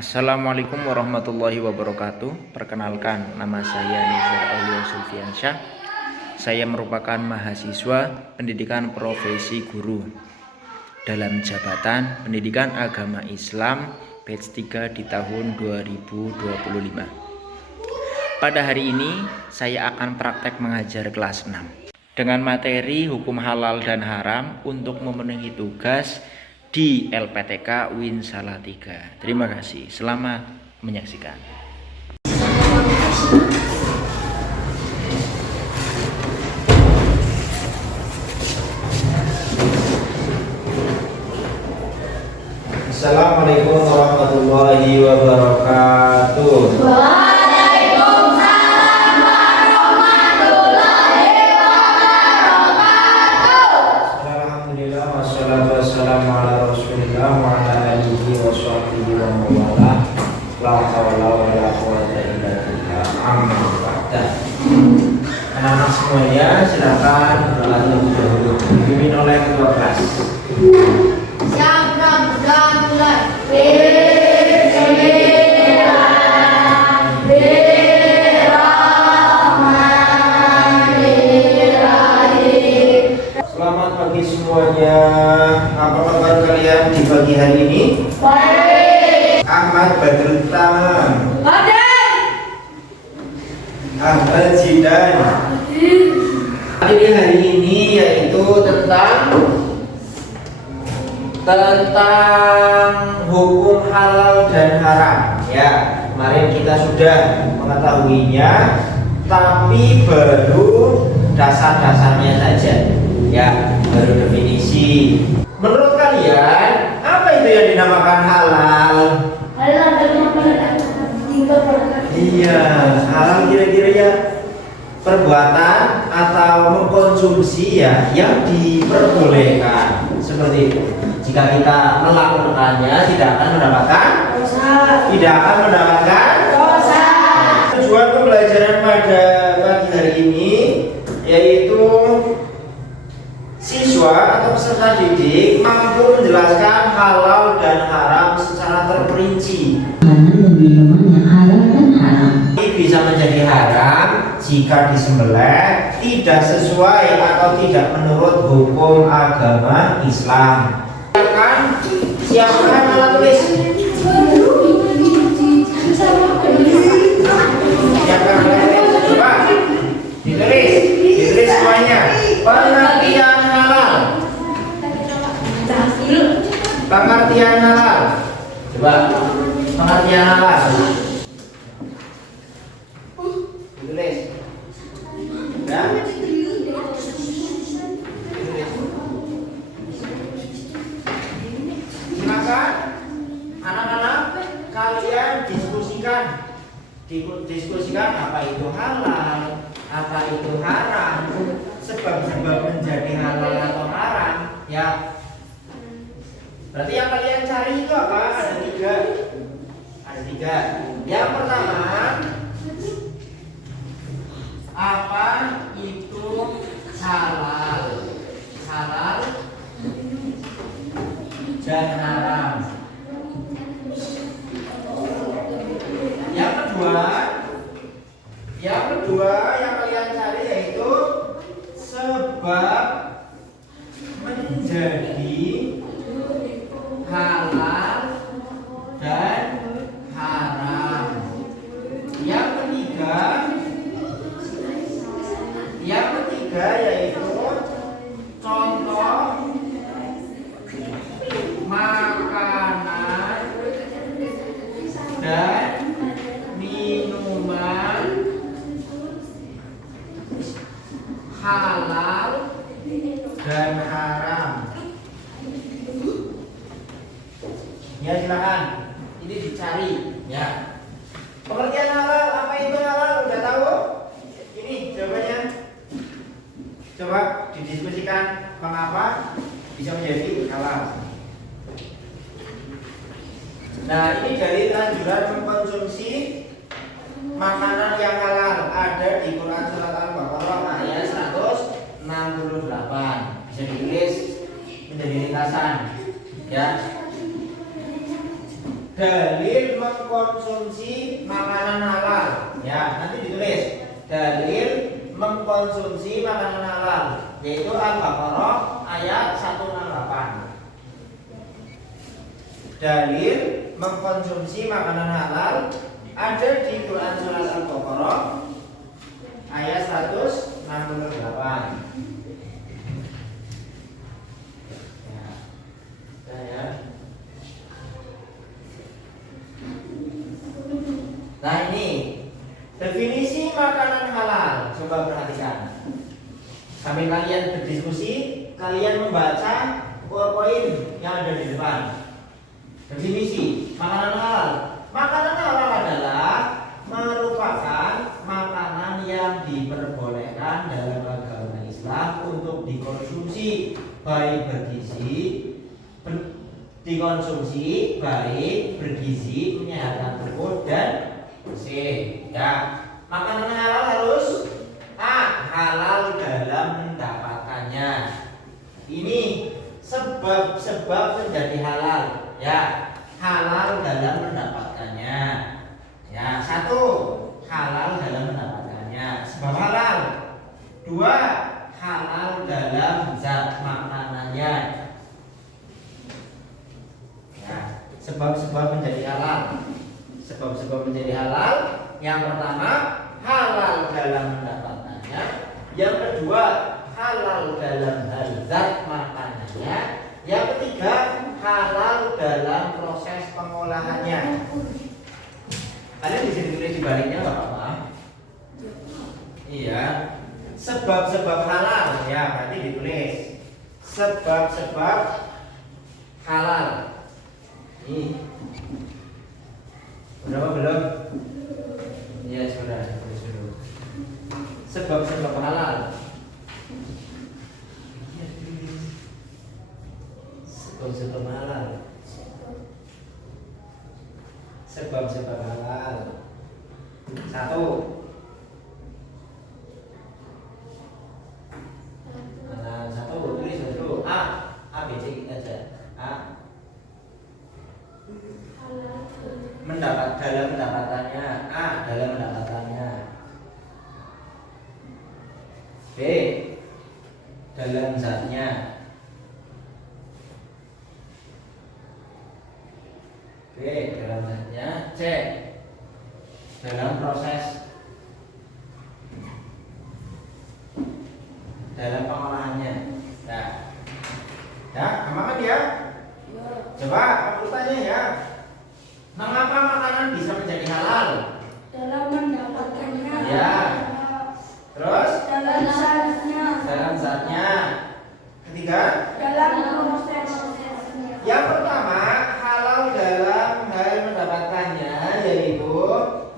Assalamualaikum warahmatullahi wabarakatuh. Perkenalkan, nama saya Nizar Aulia Sulfiansyah. Saya merupakan mahasiswa pendidikan profesi guru dalam jabatan pendidikan agama Islam batch 3 di tahun 2025. Pada hari ini saya akan praktek mengajar kelas 6 dengan materi hukum halal dan haram untuk memenuhi tugas di LPTK UIN Salatiga. Terima kasih. Selamat menyaksikan. Assalamualaikum warahmatullahi wabarakatuh. Alhamdulillah wassalatu wassalamu ala Rasulillah wa ala alihi wa sahbihi wa mawalah. La haula wa la quwwata illa billah. Amma ba'da. Anak-anak semuanya silakan berdoa terlebih dahulu. Dipimpin oleh ketua kelas. Selamat pagi semuanya. Apa kabar kalian di pagi hari ini? Baik. Ahmad Badrul Tamam. Ahmad Zidan. Materi hari ini yaitu tentang hukum halal dan haram. Ya, kemarin kita sudah mengetahuinya, tapi baru dasar-dasarnya saja. Ya, baru definisi. Menurut kalian, apa itu yang dinamakan halal? Iya, halal kira-kira ya perbuatan atau mengkonsumsi ya yang diperbolehkan, seperti itu. Jika kita melakukannya tidak akan mendapatkan dosa. Tujuan pembelajaran pada pagi hari ini yaitu siswa atau peserta didik mampu menjelaskan halal dan haram secara terperinci. Bisa menjadi haram jika disembelih tidak sesuai atau tidak menurut hukum agama Islam. Siapkan alat tulis. Siapkan alat tulis. Coba ditulis semuanya. Pengertian halal. Pengertian halal. Coba pengertian halal. Ditulis. Ya. Silakan anak-anak kalian diskusikan apa itu halal, apa itu haram, sebab-sebab menjadi halal atau haram. Ya. Berarti yang kalian cari itu apa? Ada tiga. Yang pertama, apa itu halal? Halal dan haram. Yang kedua yang kalian cari yaitu sebab menjadi halal dan haram. Yang ketiga yaitu contoh makanan dan minuman halal dan haram. Ya, silakan. Ini dicari ya. Pengertian halal, apa itu halal? Udah tahu? Ini jawabannya. Coba didiskusikan mengapa bisa menjadi halal. Nah, ini dari anjuran mengkonsumsi makanan yang halal ada di Quran surat Al-Baqarah ayat 168. Bisa ditulis menjadi ringkasan ya. dalil mengkonsumsi makanan halal. Ya, nanti ditulis dalil mengkonsumsi makanan halal, yaitu Al-Baqarah ayat 168. Dalil mengkonsumsi makanan halal ada di Quran surat Al-Baqarah ayat 168. Nah, ini definisi makanan halal. Coba perhatikan. Sambil kalian berdiskusi, kalian membaca PowerPoint yang ada di depan. Definisi makanan halal. Makanan halal adalah merupakan makanan yang diperbolehkan dalam agama Islam untuk dikonsumsi, baik bergizi, menyehatkan tubuh dan bersih. Ya, makanan halal harus halal dalam mendapatkannya. Ini sebab-sebab menjadi halal. Ya, halal dalam mendapatkannya. Ya, 1, halal dalam mendapatkannya. Sebab halal. 2, halal dalam zat makanannya. Ya, sebab-sebab menjadi halal. Sebab-sebab menjadi halal, yang pertama halal dalam mendapatkannya, yang kedua halal dalam hal zat makanannya, yang ketiga halal dalam proses pengolahannya. Kalian bisa ditulis di baliknya nggak apa-apa. Iya, sebab-sebab halal, ya berarti ditulis sebab-sebab halal. Ini berapa belum? Iya sudah. Sebab-sebab halal. Sebab-sebab halal. Sebab-sebab halal. 1. Nah, 1 tulis dulu. A, B, C aja. A. Dalam mendapatannya. A, dalam mendapatannya. B, dalam zatnya. B, dalam zatnya. C, dalam proses, dalam pengolahannya. Nah, ya, gampang ya? Coba aku tanya ya. Mengapa makanan bisa menjadi halal? Dalam mendapatkannya. Ya. Terus? Dalam zatnya. Dalam zatnya. Ketiga? Dalam prosesnya. Yang pertama, halal dalam hal mendapatkannya, yaitu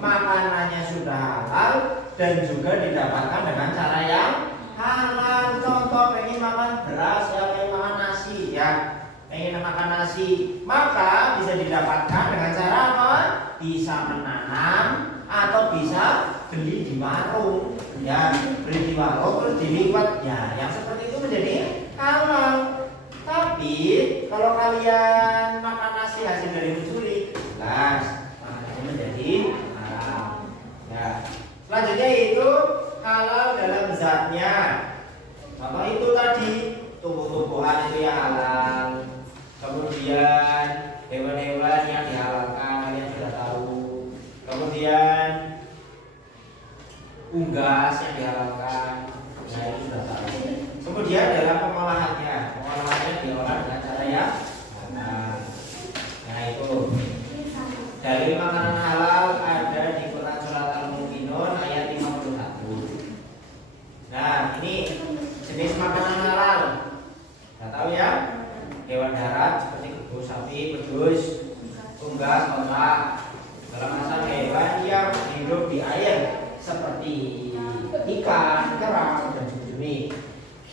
makanannya sudah halal dan juga didapatkan dengan cara yang halal. Contoh, pengen makan beras, ya pengen makan nasi, ya pengen makan nasi, maka bisa didapatkan dengan cara apa? Bisa menanam atau bisa beli di warung, ya beli di warung terus dilipat, ya yang seperti itu menjadi halal. Tapi kalau kalian makan nasi hasil dari mencuri, jelas makanannya menjadi haram. Ya, selanjutnya itu halal dalam zatnya. Contoh itu tadi tumbuh-tumbuhan itu ya halal. Kemudian hewan-hewan yang dihalalkan kalian sudah tahu. Kemudian unggas yang dihalalkan, nah itu sudah tahu. Kemudian dalam pengolahannya diolah dengan cara yang halal. Nah itu dari makanan halal ada di Quran surat Al-Mu'minun ayat 51. Nah ini jenis makanan halal. Sudah tahu ya? Hewan darat seperti kebo, sapi, wedhus, unggas, otak. Dalam asal hewan yang hidup di air seperti ikan, kerang, dan jenis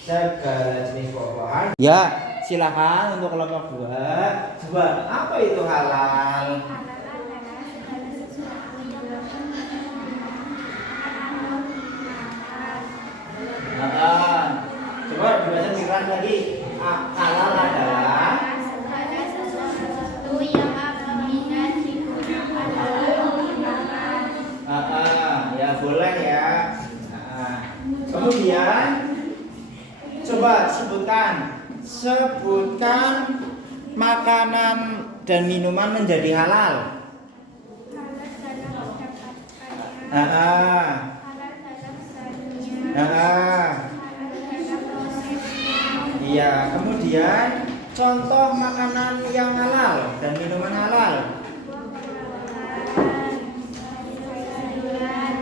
segala jenis buah-buahan. Ya, silakan untuk kelompok 2. Coba apa itu halal? Coba dibaca pikiran lagi. Halal adalah sesuatu yang abominasi Sebutkan makanan dan minuman menjadi halal. halal dalam mendapatkannya, Ah, halal dalam zatnya, ah. halal dalam prosesnya, Iya, kemudian contoh makanan yang halal dan minuman halal. buah-buahan, sayuran,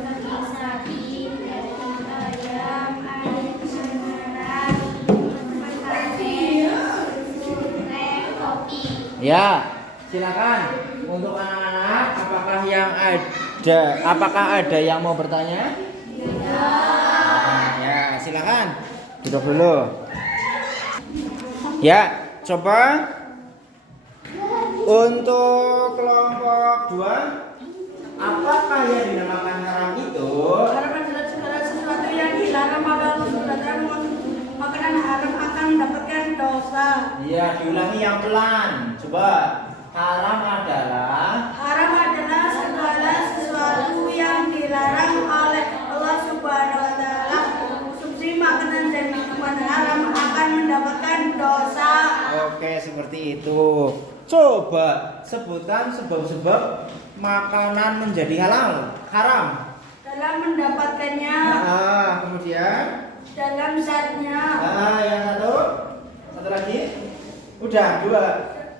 daging sapi, daging ayam, air mineral, minuman susu, teh, kopi. Ya, silakan. Untuk anak-anak, apakah ada yang mau bertanya? Nah, ya, silakan. Duduk dulu. Ya, coba untuk kelompok 2, apakah yang dinamakan haram itu? Haram adalah segala sesuatu yang dilarang maka makanan haram akan mendapatkan dosa. Iya, diulangi yang pelan. Coba. Haram adalah Haram adalah segala sesuatu yang dilarang oleh Allah Subhanahu wa taala. Konsumsi makanan dan minuman haram akan mendapatkan dosa. Oke, seperti itu. Coba sebutkan sebab-sebab makanan menjadi halal, haram. Dalam mendapatkannya, Kemudian dalam zatnya, yang satu lagi. Udah 2.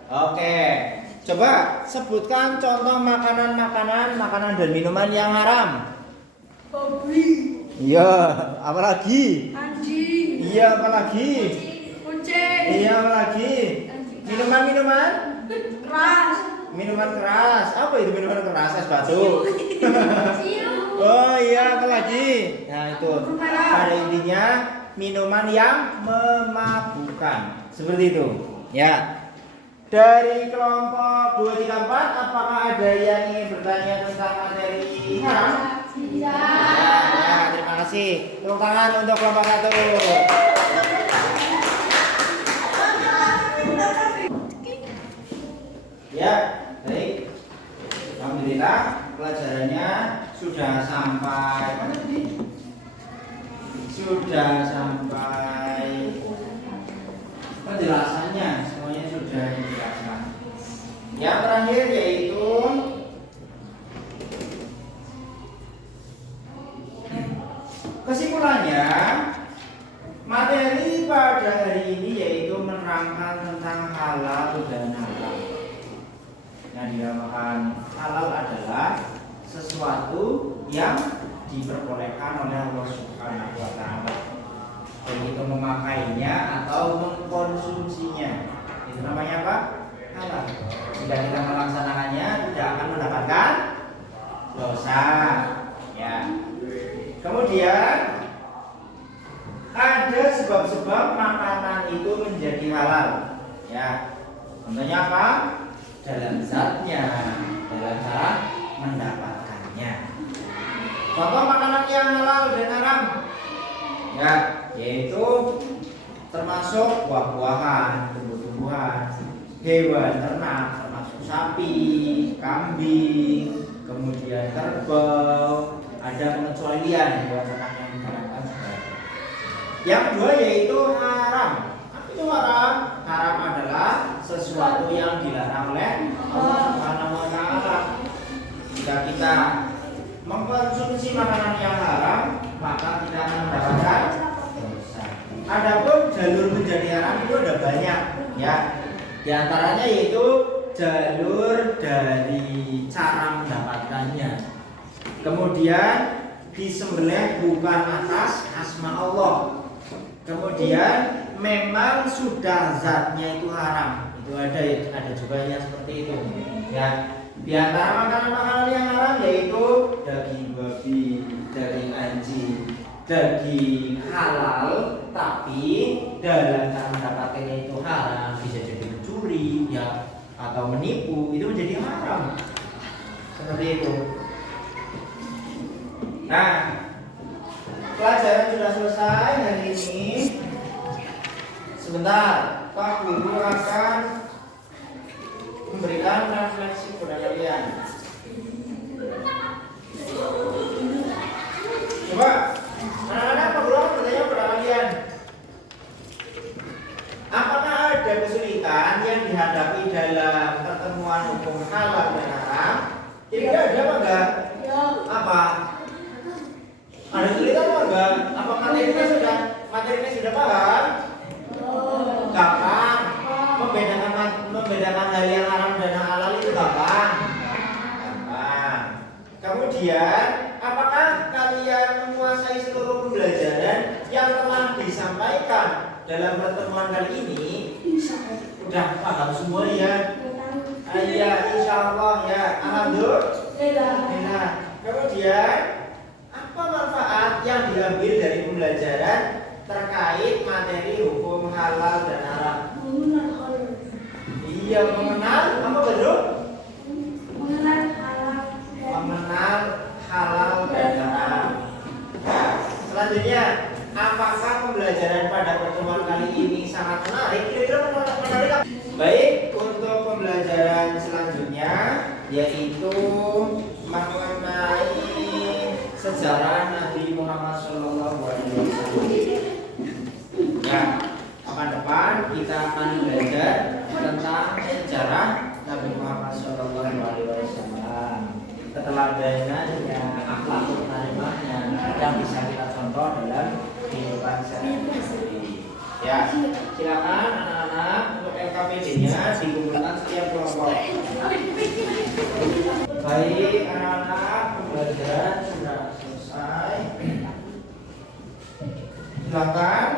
Oke. Coba sebutkan contoh makanan dan minuman yang haram. babi, Iya, apalagi? anjing, Iya, apalagi? kucing, Iya, apalagi? Minuman-minuman? keras, Minuman keras. Apa itu minuman keras? Es batu. siu, Oh iya, apalagi? Nah, itu. Pada intinya minuman yang memabukkan. Seperti itu. Ya. Dari kelompok 2, 3, 4, apakah ada yang ingin bertanya tentang materi haram? Ya, terima kasih. Tepuk tangan untuk kelompok 1. Ya, baik. Alhamdulillah pelajarannya sudah sampai mana tadi? Sudah sampai penjelasannya, semuanya sudah dijelaskan. Yang terakhir yaitu kesimpulannya, materi pada hari ini yaitu menerangkan tentang halal dan haram. Yang dinamakan halal adalah sesuatu yang diperbolehkan oleh Allah Subhanahu wa taala. Baik itu memakainya atau mengkonsumsinya. Itu namanya apa? Halal. Jika kita melaksanakannya tidak akan mendapatkan dosa. Ya. Kemudian ada sebab-sebab makanan itu menjadi halal. Ya. Contohnya apa? Dalam zatnya, dalam cara mendapatkannya. Contoh makanan yang halal dan haram, ya, yaitu termasuk buah-buahan, tumbuh-tumbuhan, hewan ternak, termasuk sapi, kambing, kemudian kerbau. Ada pengecualian hewan ternak yang digunakan sebagai. Yang kedua yaitu haram. Apa itu haram? Haram adalah sesuatu yang dilarang oleh Allah Subhanahu wa taala. Jika kita mengkonsumsi makanan yang haram, maka kita akan mendapatkan dosa. Adapun jalur menjadi haram itu ada banyak, ya. Di antaranya yaitu jalur dari cara mendapatkannya. Kemudian disembelih bukan atas asma Allah. Kemudian memang sudah zatnya itu haram. Itu ada juga yang seperti itu. Ya. Di antara makanan-makanan yang haram yaitu daging babi, daging anjing, daging halal, tapi dalam cara mendapatkannya itu haram, bisa jadi mencuri, ya, atau menipu, itu menjadi haram. Seperti itu. Nah, pelajaran sudah selesai hari ini. Sebentar, Pak Guru akan memberikan refleksi kepada kalian. Coba, anak-anak Pak Guru akan bertanya kepada kalian. Apakah ada kesulitan yang dihadapi dalam pertemuan hukum halal dan haram? Kira-kira ada apa enggak? Apa? Ada kesulitan apa enggak? Apa materinya sudah paham? Gampang. Membedakan hal yang haram dan yang halal itu gampang. Gampang. Kemudian, apakah kalian menguasai seluruh pembelajaran yang telah disampaikan dalam pertemuan kali ini? Udah paham semua ya? Iya, insya Allah ya. Alhamdulillah. Kemudian, apa manfaat yang diambil dari pembelajaran terkait materi hukum halal dan haram? Iya, mengenal apa belum? Mengenal halal dan haram. Nah, selanjutnya, apakah pembelajaran pada pertemuan kali ini sangat menarik? Kira-kira menarik apa? Baik, untuk pembelajaran selanjutnya yaitu mengenai sejarah Nabi Muhammad SAW. Nah, pekan depan kita akan belajar tentang sejarah Nabi Muhammad SAW, keteladanannya, akhlakul karimahnya yang bisa kita contoh dalam kehidupan sehari-hari. Ya, silakan anak-anak untuk LKPD-nya dikumpulkan setiap kelompok. Baik, anak-anak, pembelajaran sudah selesai. Silakan